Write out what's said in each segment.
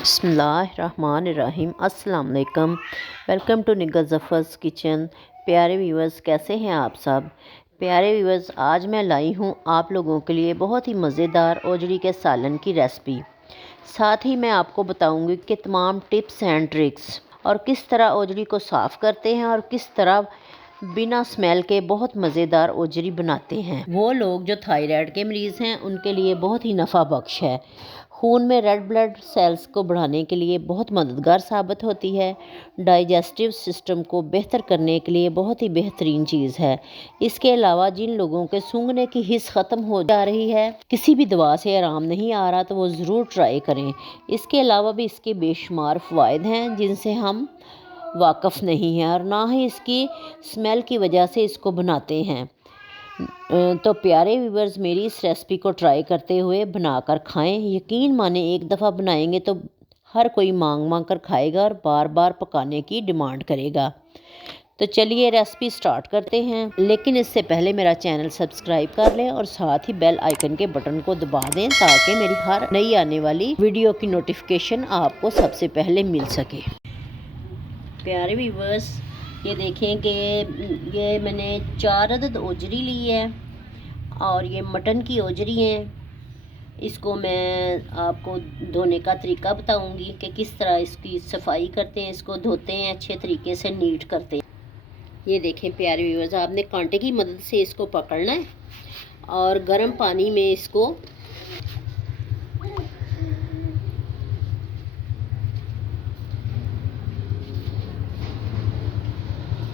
बिस्मिल्लाहिर्रहमानिर्रहीम। अस्सलाम वालेकुम। वेलकम टू निग्गा ज़फ़र्स किचन। प्यारे व्यूवर्स, कैसे हैं आप सब? प्यारे व्यूवर्स, आज मैं लाई हूँ आप लोगों के लिए बहुत ही मज़ेदार ओजड़ी के सालन की रेसिपी। साथ ही मैं आपको बताऊंगी कि तमाम टिप्स एंड ट्रिक्स और किस तरह ओजड़ी को साफ़ करते हैं और किस तरह बिना स्मेल के बहुत मज़ेदार ओजरी बनाते हैं। वो लोग जो थायराइड के मरीज़ हैं उनके लिए बहुत ही नफ़ा बख्श है। खून में रेड ब्लड सेल्स को बढ़ाने के लिए बहुत मददगार साबित होती है। डाइजेस्टिव सिस्टम को बेहतर करने के लिए बहुत ही बेहतरीन चीज़ है। इसके अलावा जिन लोगों के सूंघने की हिस्स ख़त्म हो जा रही है, किसी भी दवा से आराम नहीं आ रहा, तो वो ज़रूर ट्राई करें। इसके अलावा भी इसके बेशुमार फ़वाइद हैं जिनसे हम वाकिफ़ नहीं हैं और ना ही इसकी स्मेल की वजह से इसको बनाते हैं। तो प्यारे व्यूवर्स, मेरी इस रेसिपी को ट्राई करते हुए बनाकर खाएं। यकीन माने एक दफ़ा बनाएंगे तो हर कोई मांग मांग कर खाएगा और बार बार पकाने की डिमांड करेगा। तो चलिए रेसिपी स्टार्ट करते हैं, लेकिन इससे पहले मेरा चैनल सब्सक्राइब कर लें और साथ ही बेल आइकन के बटन को दबा दें ताकि मेरी हर नई आने वाली वीडियो की नोटिफिकेशन आपको सबसे पहले मिल सके। प्यारे व्यूवर्स, ये देखें कि ये मैंने 4 अदद ओजरी ली है और ये मटन की ओजरी हैं। इसको मैं आपको धोने का तरीका बताऊंगी कि किस तरह इसकी सफाई करते हैं, इसको धोते हैं, अच्छे तरीके से नीट करते हैं। ये देखें प्यारे व्यूवर्स, आपने कांटे की मदद से इसको पकड़ना है और गर्म पानी में इसको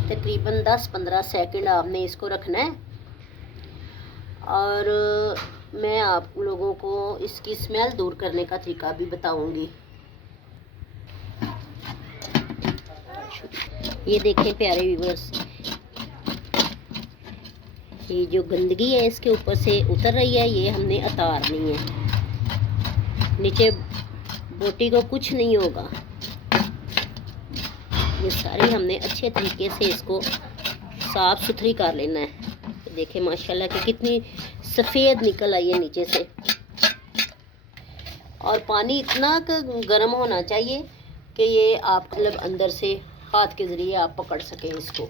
तकरीबन 10-15 सेकंड आपने इसको रखना है। और मैं आप लोगों को इसकी स्मेल दूर करने का तरीका भी बताऊंगी। ये देखें प्यारे व्यूवर्स, ये जो गंदगी है इसके ऊपर से उतर रही है, ये हमने उतारनी है। नीचे बोटी को कुछ नहीं होगा। ये सारी हमने अच्छे तरीके से इसको साफ सुथरी कर लेना है। देखें माशाल्लाह कि कितनी सफ़ेद निकल आई है नीचे से। और पानी इतना गर्म होना चाहिए कि ये आप मतलब अंदर से हाथ के ज़रिए आप पकड़ सकें इसको।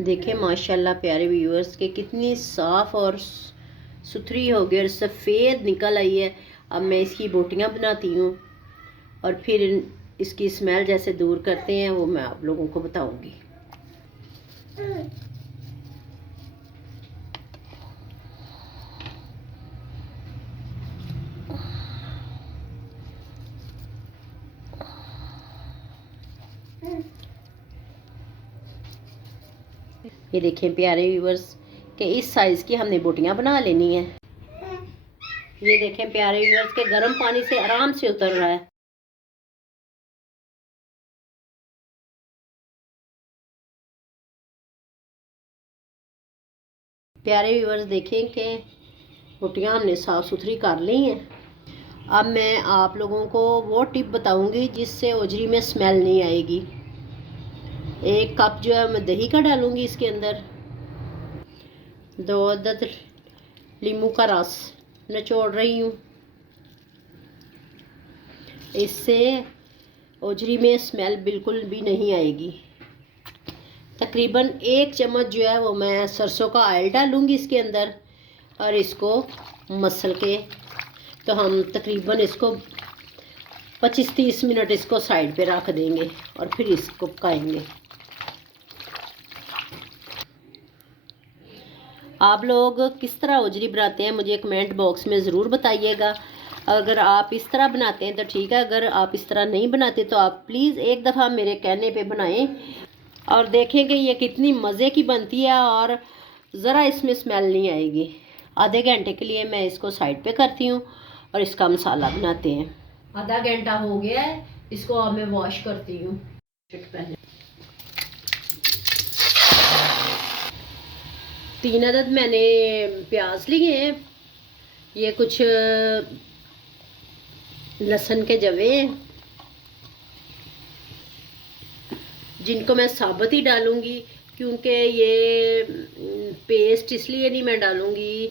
देखें माशाल्लाह प्यारे व्यूअर्स के कितनी साफ़ और सुथरी हो गई और सफ़ेद निकल आई है। अब मैं इसकी बोटियां बनाती हूँ और फिर इसकी स्मेल जैसे दूर करते हैं वो मैं आप लोगों को बताऊंगी। ये देखें प्यारे व्यूवर्स कि इस साइज़ की हमने बोटियां बना लेनी है। ये देखें प्यारे व्यूवर्स के गर्म पानी से आराम से उतर रहा है। प्यारे व्यूवर्स देखें कि बोटियां हमने साफ़ सुथरी कर ली हैं। अब मैं आप लोगों को वो टिप बताऊंगी जिससे ओजरी में स्मेल नहीं आएगी। 1 कप जो है मैं दही का डालूंगी इसके अंदर। 2 अदद लीमू का रस निचोड़ रही हूँ। इससे ओजरी में स्मेल बिल्कुल भी नहीं आएगी। तकरीबन 1 चम्मच जो है वो मैं सरसों का ऑयल डालूंगी इसके अंदर और इसको मसल के तो हम तकरीबन इसको 25-30 मिनट इसको साइड पे रख देंगे और फिर इसको पकाएंगे। आप लोग किस तरह ओजरी बनाते हैं मुझे कमेंट बॉक्स में ज़रूर बताइएगा। अगर आप इस तरह बनाते हैं तो ठीक है, अगर आप इस तरह नहीं बनाते तो आप प्लीज़ एक दफ़ा मेरे कहने पे बनाएं और देखें कि ये कितनी मज़े की बनती है और ज़रा इसमें स्मेल नहीं आएगी। आधे घंटे के लिए मैं इसको साइड पे करती हूँ और इसका मसाला बनाते हैं। आधा घंटा हो गया है, इसको अब मैं वॉश करती हूँ। पहले 3 अदद मैंने प्याज लिए हैं। ये कुछ लहसुन के जवे हैं जिनको मैं साबुत ही डालूंगी क्योंकि ये पेस्ट इसलिए नहीं मैं डालूंगी